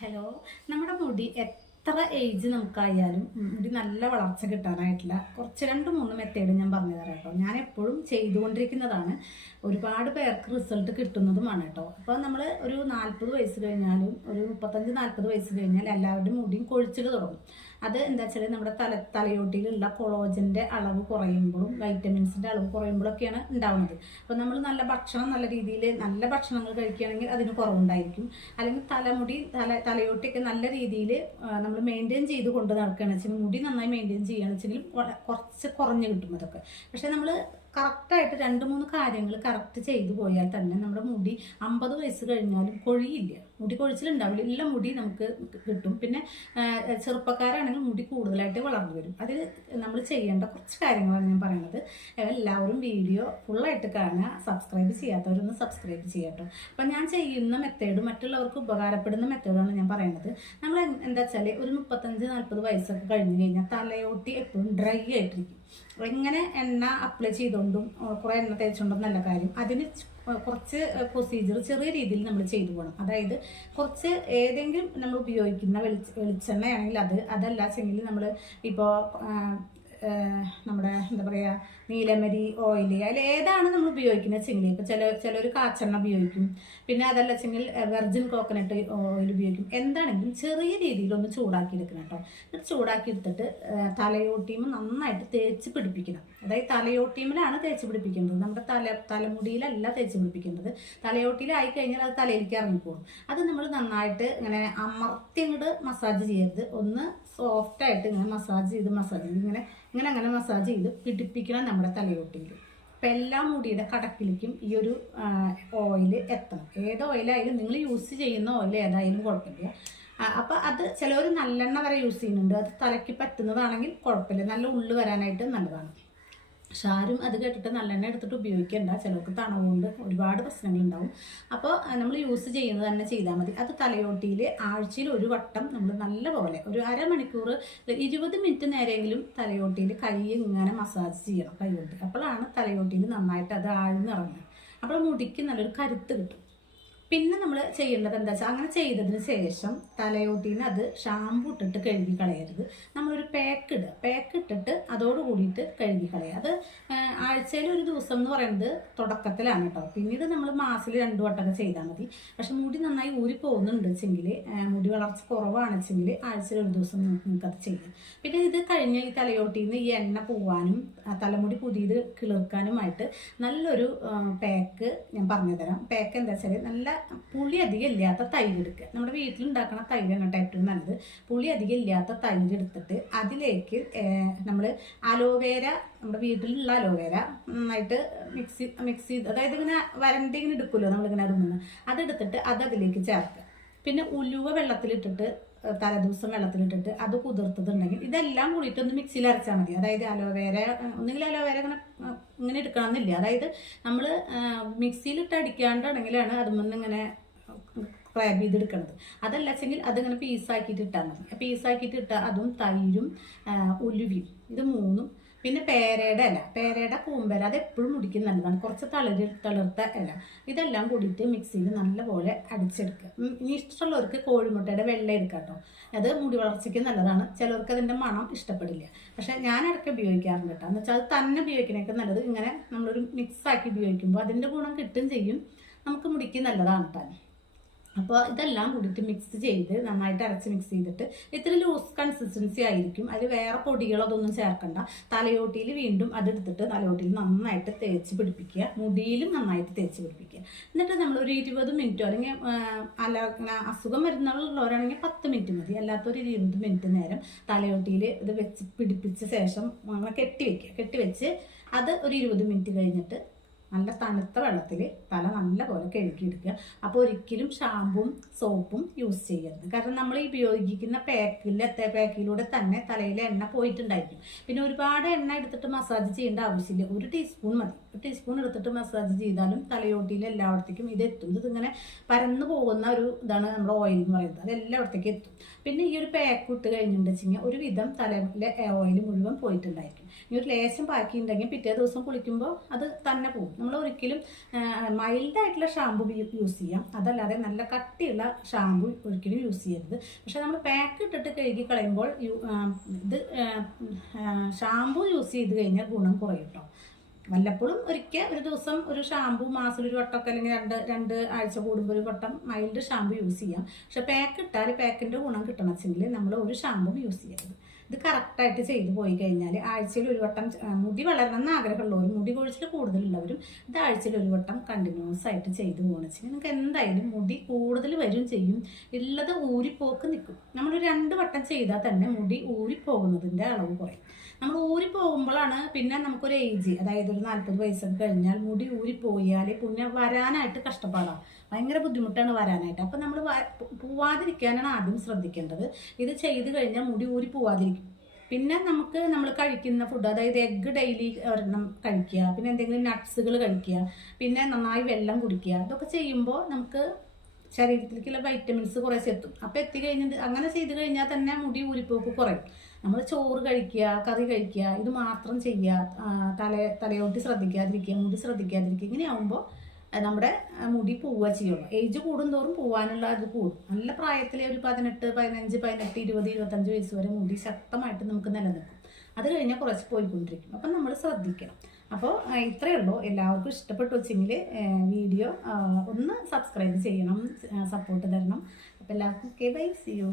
Hello നമ്മുടെ മുടി എത്ര ഏജ് നമുക്കായാലും മുടി നല്ല വളർച്ച കിട്ടാനായിട്ടില്ല. കുറച്ച് രണ്ട് മൂന്ന് മെത്തേഡ് ഞാൻ പറഞ്ഞു തരാം കേട്ടോ. ഞാൻ എപ്പോഴും ചെയ്തുകൊണ്ടിരിക്കുന്നതാണ്. ഒരുപാട് പേർക്ക് റിസൾട്ട് കിട്ടുന്നതുമാണ് കേട്ടോ. അപ്പോൾ നമ്മൾ ഒരു നാൽപ്പത് വയസ്സ് കഴിഞ്ഞാലും ഒരു മുപ്പത്തഞ്ച് നാൽപ്പത് വയസ്സ് കഴിഞ്ഞാൽ എല്ലാവരുടെയും മുടിയും കൊഴിച്ചിൽ തുടങ്ങും. അത് എന്താ വെച്ചാൽ നമ്മുടെ തല തലയോട്ടിയിലുള്ള കൊളോജന്റെ അളവ് കുറയുമ്പോഴും വൈറ്റമിൻസിന്റെ അളവ് കുറയുമ്പോഴൊക്കെയാണ് ഉണ്ടാവുന്നത്. അപ്പോൾ നമ്മൾ നല്ല ഭക്ഷണം നല്ല രീതിയിൽ നല്ല ഭക്ഷണങ്ങൾ കഴിക്കുകയാണെങ്കിൽ അതിന് കുറവുണ്ടായിരിക്കും. അല്ലെങ്കിൽ തലമുടി തല തലയോട്ടിയൊക്കെ നല്ല രീതിയിൽ നമ്മൾ മെയിന്റെയിൻ ചെയ്ത് കൊണ്ട് നടക്കുകയാണ് വെച്ചാൽ മുടി നന്നായി മെയിന്റെയിൻ ചെയ്യുകയാണെന്ന് വെച്ചെങ്കിൽ കുറച്ച് കുറഞ്ഞ് കിട്ടും അതൊക്കെ. പക്ഷേ നമ്മൾ കറക്റ്റായിട്ട് രണ്ട് മൂന്ന് കാര്യങ്ങൾ കറക്റ്റ് ചെയ്തു പോയാൽ തന്നെ നമ്മുടെ മുടി അമ്പത് വയസ്സ് കഴിഞ്ഞാലും കൊഴിയില്ല. മുടി കൊഴിച്ചിലുണ്ടാവില്ല. എല്ലാ മുടി നമുക്ക് കിട്ടും. പിന്നെ ചെറുപ്പക്കാരാണെങ്കിൽ മുടി കൂടുതലായിട്ട് വളർന്നു വരും. അതിൽ നമ്മൾ ചെയ്യേണ്ട കുറച്ച് കാര്യങ്ങളാണ് ഞാൻ പറയുന്നത് എല്ലാവരും വീഡിയോ ഫുള്ളായിട്ട് കാണുക. സബ്സ്ക്രൈബ് ചെയ്യാത്തവരൊന്ന് സബ്സ്ക്രൈബ് ചെയ്യാട്ടോ. അപ്പം ഞാൻ ചെയ്യുന്ന മെത്തേഡ് മറ്റുള്ളവർക്ക് ഉപകാരപ്പെടുന്ന മെത്തേഡാണ് ഞാൻ പറയുന്നത് നമ്മൾ എന്താ വെച്ചാൽ ഒരു മുപ്പത്തഞ്ച് നാൽപ്പത് വയസ്സൊക്കെ കഴിഞ്ഞ് കഴിഞ്ഞാൽ തലയോട്ടി എപ്പോഴും ഡ്രൈ ആയിട്ടിരിക്കും. എങ്ങനെ എണ്ണ അപ്ലൈ ചെയ്തുകൊണ്ടും കുറേ എണ്ണ തേച്ചുകൊണ്ടും നല്ല കാര്യം. അതിന് കുറച്ച് പ്രൊസീജിയർ ചെറിയ രീതിയിൽ നമ്മൾ ചെയ്തു പോകണം അതായത് കുറച്ച് ഏതെങ്കിലും നമ്മൾ ഉപയോഗിക്കുന്ന വെളിച്ച വെളിച്ചെണ്ണയാണെങ്കിൽ അത് അതല്ല വെച്ചെങ്കിൽ നമ്മൾ ഇപ്പോൾ നമ്മുടെ എന്താ പറയുക നീലമരി ഓയിൽ അതിൽ ഏതാണ് നമ്മൾ ഉപയോഗിക്കുന്നത് വെച്ചെങ്കിൽ ഇപ്പോൾ ചില ചിലർ കാച്ചെണ്ണ ഉപയോഗിക്കും. പിന്നെ അതല്ല വെച്ചെങ്കിൽ വെർജിൻ കോക്കനട്ട് ഓയിൽ ഉപയോഗിക്കും. എന്താണെങ്കിലും ചെറിയ രീതിയിൽ ഒന്ന് ചൂടാക്കി എടുക്കണം കേട്ടോ ചൂടാക്കി എടുത്തിട്ട് തലയോട്ടിയും നന്നായിട്ട് തേച്ച് പിടിപ്പിക്കണം. അതായത് തലയോട്ടിയുമിലാണ് തേച്ച് പിടിപ്പിക്കേണ്ടത്. നമ്മുടെ തല തലമുടിയിലല്ല തേച്ച് പിടിപ്പിക്കേണ്ടത്. തലയോട്ടിയിലായി കഴിഞ്ഞാൽ അത് തലയിലേക്ക് ഇറങ്ങിപ്പോകും. അത് നമ്മൾ നന്നായിട്ട് ഇങ്ങനെ അമർത്തി മസാജ് ചെയ്യരുത്. ഒന്ന് സോഫ്റ്റ് ആയിട്ട് ഇങ്ങനെ മസാജ് ചെയ്ത് മസാജ് ചെയ്ത് ഇങ്ങനെ ഇങ്ങനെ അങ്ങനെ മസാജ് ചെയ്ത് പിടിപ്പിക്കണം നമ്മുടെ തലയോട്ടിയിൽ അപ്പം എല്ലാ മുടിയുടെ കടക്കിലേക്കും ഈ ഒരു ഓയിൽ എത്തണം. ഏത് ഓയിലായാലും നിങ്ങൾ യൂസ് ചെയ്യുന്ന ഓയിൽ ഏതായാലും കുഴപ്പമില്ല. അപ്പോൾ അത് ചിലവർ നല്ലെണ്ണ വരെ യൂസ് ചെയ്യുന്നുണ്ട്. അത് തലയ്ക്ക് പറ്റുന്നതാണെങ്കിൽ കുഴപ്പമില്ല. നല്ല ഉള്ളു വരാനായിട്ട് നല്ലതാണ്. പക്ഷെ ആരും അത് കേട്ടിട്ട് നല്ലെണ്ണ എടുത്തിട്ട് ഉപയോഗിക്കേണ്ട. ചിലർക്ക് തണവുകൊണ്ട് ഒരുപാട് പ്രശ്നങ്ങളുണ്ടാവും. അപ്പോൾ നമ്മൾ യൂസ് ചെയ്യുന്നത് തന്നെ ചെയ്താൽ മതി. അത് തലയോട്ടിയിൽ ആഴ്ചയിൽ ഒരു വട്ടം നമ്മൾ നല്ല പോലെ ഒരു അരമണിക്കൂർ ഇരുപത് മിനിറ്റ് നേരെയെങ്കിലും തലയോട്ടിയിൽ കൈ ഇങ്ങനെ മസാജ് ചെയ്യണം കൈ കൊണ്ട്. അപ്പോഴാണ് തലയോട്ടിയിൽ നന്നായിട്ട് അത് ആഴ്ന്നിറങ്ങുക അപ്പോൾ മുടിക്ക് നല്ലൊരു കരുത്ത് കിട്ടും. പിന്നെ നമ്മൾ ചെയ്യേണ്ടത് എന്താ വെച്ചാൽ അങ്ങനെ ചെയ്തതിന് ശേഷം തലയോട്ടിന് അത് ഷാമ്പു ഇട്ടിട്ട് കഴുകി കളയരുത്. നമ്മളൊരു പാക്ക് ഇടുക. പാക്ക് ഇട്ടിട്ട് അതോട് കൂടിയിട്ട് കഴുകി കളയുക. അത് ആഴ്ചയിൽ ഒരു ദിവസം എന്ന് പറയുന്നത് തുടക്കത്തിലാണ് കേട്ടോ. പിന്നീട് നമ്മൾ മാസത്തിൽ രണ്ടു വട്ടമൊക്കെ ചെയ്താൽ മതി. പക്ഷെ മുടി നന്നായി ഊരി പോകുന്നുണ്ട് വെച്ചെങ്കിൽ മുടി വളർച്ച കുറവാണ് വെച്ചെങ്കിൽ ആഴ്ചയിൽ ഒരു ദിവസം നിങ്ങൾക്കത് ചെയ്യാം. പിന്നെ ഇത് കഴിഞ്ഞ ഈ തലയോട്ടിയിൽ നിന്ന് ഈ എണ്ണ പോവാനും തലമുടി പുതിയത് കിളിർക്കാനുമായിട്ട് നല്ലൊരു പാക്ക് ഞാൻ പറഞ്ഞുതരാം. പാക്ക് എന്താ വെച്ചാൽ നല്ല പുളി അധികം ഇല്ലാത്ത തൈര് എടുക്കുക. നമ്മുടെ വീട്ടിലുണ്ടാക്കുന്ന തൈരാണ് കേട്ടോ ഏറ്റവും നല്ലത്. പുളി അധികം ഇല്ലാത്ത തൈര് എടുത്തിട്ട് അതിലേക്ക് നമ്മൾ അലോവേര നമ്മുടെ വീട്ടിലുള്ള അലോവേര നന്നായിട്ട് മിക്സി മിക്സ് ചെയ്ത് അതായത് ഇങ്ങനെ വരണ്ടി ഇങ്ങനെ എടുക്കുമല്ലോ നമ്മളിങ്ങനെ അതുമെന്ന് അതെടുത്തിട്ട് അത് അതിലേക്ക് ചേർക്കുക. പിന്നെ ഉലുവ വെള്ളത്തിലിട്ടിട്ട് തലേദിവസം വെള്ളത്തിലിട്ടിട്ട് അത് കുതിർത്തതുണ്ടെങ്കിൽ ഇതെല്ലാം കൂടിയിട്ട് ഒന്ന് മിക്സിയിൽ അരച്ചാൽ മതി. അതായത് അലോവേര ഒന്നുകിൽ അലോവേര ഇങ്ങനെ ഏഹ് ഇങ്ങനെ എടുക്കണമെന്നില്ല അതായത് നമ്മൾ മിക്സിയിലിട്ട് അടിക്കാണ്ടാണെങ്കിലാണ് അതുമൊന്നും ഇങ്ങനെ ക്രാബ് ചെയ്തെടുക്കണത് അതല്ല വെച്ചെങ്കിൽ അതിങ്ങനെ പീസാക്കിയിട്ട് ഇട്ടാൽ മതി. പീസാക്കിയിട്ട് ഇട്ടാൽ അതും തൈരും ഉലുവയും ഇത് മൂന്നും പിന്നെ പേരയുടെ ഇല. പേരയുടെ കൂമ്പല അത് എപ്പോഴും മുടിക്കും നല്ലതാണ്. കുറച്ച് തളരി തളിർത്ത ഇല. ഇതെല്ലാം കൂടിയിട്ട് മിക്സിയിൽ നല്ലപോലെ അടിച്ചെടുക്കുക. ഇനി ഇഷ്ടമുള്ളവർക്ക് കോഴിമുട്ടയുടെ വെള്ള എടുക്കാം കേട്ടോ അത് മുടി വളർച്ചയ്ക്ക് നല്ലതാണ്. ചിലർക്ക് അതിന്റെ മണം ഇഷ്ടപ്പെടില്ല. പക്ഷേ ഞാൻ ഇടയ്ക്ക് ഉപയോഗിക്കാറുണ്ട് കേട്ടോ. എന്ന് വെച്ചാൽ അത് തന്നെ ഉപയോഗിക്കണേക്ക് നല്ലത്. ഇങ്ങനെ നമ്മളൊരു മിക്സാക്കി ഉപയോഗിക്കുമ്പോൾ അതിന്റെ ഗുണം കിട്ടും ചെയ്യും. നമുക്ക് മുടിക്ക് നല്ലതാണ് കേട്ടോ. അപ്പോൾ ഇതെല്ലാം കൂടിയിട്ട് മിക്സ് ചെയ്ത് നന്നായിട്ട് അരച്ച് മിക്സ് ചെയ്തിട്ട് ഇത്ര ലൂസ് കൺസിസ്റ്റൻസി ആയിരിക്കും. അതിൽ വേറെ പൊടികളോ അതൊന്നും ചേർക്കണ്ട. തലയോട്ടിയിൽ വീണ്ടും അതെടുത്തിട്ട് തലയോട്ടിയിൽ നന്നായിട്ട് തേച്ച് പിടിപ്പിക്കുക. മുടിയിലും നന്നായിട്ട് തേച്ച് പിടിപ്പിക്കുക. എന്നിട്ട് നമ്മൾ ഒരു ഇരുപത് മിനിറ്റോ അല്ലെങ്കിൽ അല്ല അസുഖം വരുന്നവരുള്ളവരാണെങ്കിൽ പത്ത് മിനിറ്റ് മതി. അല്ലാത്തൊരു ഇരുപത് മിനിറ്റ് നേരം തലയോട്ടിയിൽ ഇത് വെച്ച് പിടിപ്പിച്ച ശേഷം നമ്മൾ കെട്ടി വെക്കുക കെട്ടി വെച്ച് അത് ഒരു ഇരുപത് മിനിറ്റ് കഴിഞ്ഞിട്ട് നല്ല തണുത്ത വെള്ളത്തിൽ തല നല്ലപോലെ കഴുകിയെടുക്കുക. അപ്പോൾ ഒരിക്കലും ഷാമ്പും സോപ്പും യൂസ് ചെയ്യരുത്. കാരണം നമ്മൾ ഈ ഉപയോഗിക്കുന്ന പാക്കിലത്തെ പാക്കിലൂടെ തന്നെ തലയിലെ എണ്ണ പോയിട്ടുണ്ടായിരിക്കും. പിന്നെ ഒരുപാട് എണ്ണ എടുത്തിട്ട് മസാജ് ചെയ്യേണ്ട ആവശ്യമില്ല. ഒരു ടീസ്പൂൺ മതി. ടീസ്പൂൺ എടുത്തിട്ട് മസാജ് ചെയ്താലും തലയോട്ടിയിൽ എല്ലായിടത്തേക്കും ഇത് എത്തും. ഇത് ഇങ്ങനെ പരന്നു പോകുന്ന ഒരു ഇതാണ് നമ്മുടെ ഓയിൽ എന്ന് പറയുന്നത്. അത് എല്ലായിടത്തേക്കും എത്തും. പിന്നെ ഈ ഒരു പാക്ക് ഇട്ട് കഴിഞ്ഞിട്ടുണ്ടെങ്കിൽ ഒരുവിധം ഒരു വിധം തലയിലെ ഓയിൽ മുഴുവൻ പോയിട്ടുണ്ടായിരിക്കും. ഈ ഒരു ലേശം ബാക്കി ഉണ്ടെങ്കിൽ പിറ്റേ ദിവസം കുളിക്കുമ്പോൾ അത് തന്നെ പോകും. നമ്മൾ ഒരിക്കലും മൈൽഡായിട്ടുള്ള ഷാമ്പു യൂസ് ചെയ്യാം. അതല്ലാതെ നല്ല കട്ടിയുള്ള ഷാമ്പു ഒരിക്കലും യൂസ് ചെയ്യരുത്. പക്ഷേ നമ്മൾ പാക്ക് ഇട്ടിട്ട് കഴുകി കളയുമ്പോൾ ഇത് ഷാമ്പു യൂസ് ചെയ്ത് കഴിഞ്ഞാൽ ഗുണം കുറയും കേട്ടോ വല്ലപ്പോഴും ഒരിക്കൽ ഒരു ദിവസം ഒരു ഷാമ്പു മാസത്തിൽ ഒരു വട്ടമൊക്കെ അല്ലെങ്കിൽ രണ്ട് രണ്ട് ആഴ്ച കൂടുമ്പോൾ ഒരു വട്ടം മൈൽഡ് ഷാമ്പു യൂസ് ചെയ്യാം. പക്ഷെ പാക്ക് ഇട്ടാൽ പാക്കിന്റെ ഗുണം കിട്ടണമെങ്കിൽ നമ്മൾ ഒരു ഷാമ്പും യൂസ് ചെയ്യരുത്. ഇത് കറക്റ്റായിട്ട് ചെയ്തു പോയി കഴിഞ്ഞാൽ ആഴ്ചയിൽ ഒരു വട്ടം മുടി വളരണം എന്ന് ആഗ്രഹമുള്ളവരും മുടി കൊഴിച്ചിൽ കൂടുതലുള്ളവരും ഇത് ആഴ്ചയിൽ ഒരു വട്ടം കണ്ടിന്യൂസ് ആയിട്ട് ചെയ്തു പോകണം വെച്ചാൽ നിങ്ങൾക്ക് എന്തായാലും മുടി കൂടുതൽ വരും ചെയ്യും. ഉള്ളത് ഊരിപ്പോക്ക് നിൽക്കും നമ്മൾ രണ്ട് വട്ടം ചെയ്താൽ തന്നെ മുടി ഊരിപ്പോകുന്നതിന്റെ അളവ് കുറയും. നമ്മൾ ഊരിപ്പോകുമ്പോഴാണ് പിന്നെ നമുക്കൊരു ഏജ് അതായത് ഒരു നാൽപ്പത് വയസ്സൊക്കെ കഴിഞ്ഞാൽ മുടി ഊരിപ്പോയാൽ പിന്നെ വരാനായിട്ട് കഷ്ടപ്പാടാണ് ഭയങ്കര ബുദ്ധിമുട്ടാണ് വരാനായിട്ട്. അപ്പം നമ്മൾ പോവാതിരിക്കാനാണ് ആദ്യം ശ്രദ്ധിക്കേണ്ടത്. ഇത് ചെയ്ത് കഴിഞ്ഞാൽ മുടി ഊരി പോവാതിരിക്കും. പിന്നെ നമുക്ക് നമ്മൾ കഴിക്കുന്ന ഫുഡ് അതായത് എഗ്ഗ് ഡെയിലി ഒരെണ്ണം കഴിക്കുക പിന്നെ എന്തെങ്കിലും നട്ട്സുകൾ കഴിക്കുക പിന്നെ നന്നായി വെള്ളം കുടിക്കുക ഇതൊക്കെ ചെയ്യുമ്പോൾ നമുക്ക് ശരീരത്തിലേക്കുള്ള വൈറ്റമിൻസ് കുറേ എത്തും. അപ്പോൾ എത്തിക്കഴിഞ്ഞിട്ട് അങ്ങനെ ചെയ്ത് കഴിഞ്ഞാൽ തന്നെ മുടി ഊരിപ്പോക്ക് കുറയും. നമ്മൾ ചോറ് കഴിക്കുക കറി കഴിക്കുക ഇത് മാത്രം ചെയ്യുക തല തലയോട്ടി ശ്രദ്ധിക്കാതിരിക്കുക മുടി ശ്രദ്ധിക്കാതിരിക്കുക ഇങ്ങനെയാവുമ്പോൾ നമ്മുടെ മുടി പോവുക ചെയ്യുള്ളൂ. ഏജ് കൂടുന്തോറും പോവാനുള്ള അത് കൂടും. നല്ല പ്രായത്തിലെ ഒരു പതിനെട്ട് പതിനഞ്ച് പതിനെട്ട് ഇരുപത് ഇരുപത്തഞ്ച് വയസ്സ് വരെ മുടി ശക്തമായിട്ട് നമുക്ക് നിലനിൽക്കും. അത് കഴിഞ്ഞാൽ കുറച്ച് പോയിക്കൊണ്ടിരിക്കും. അപ്പം നമ്മൾ ശ്രദ്ധിക്കണം. അപ്പോൾ ഇത്രയേ ഉള്ളൂ. എല്ലാവർക്കും ഇഷ്ടപ്പെട്ടു വെച്ചെങ്കിൽ വീഡിയോ ഒന്ന് സബ്സ്ക്രൈബ് ചെയ്യണം സപ്പോർട്ട് തരണം. അപ്പോൾ എല്ലാവർക്കും ഓക്കെ ബൈ സി യു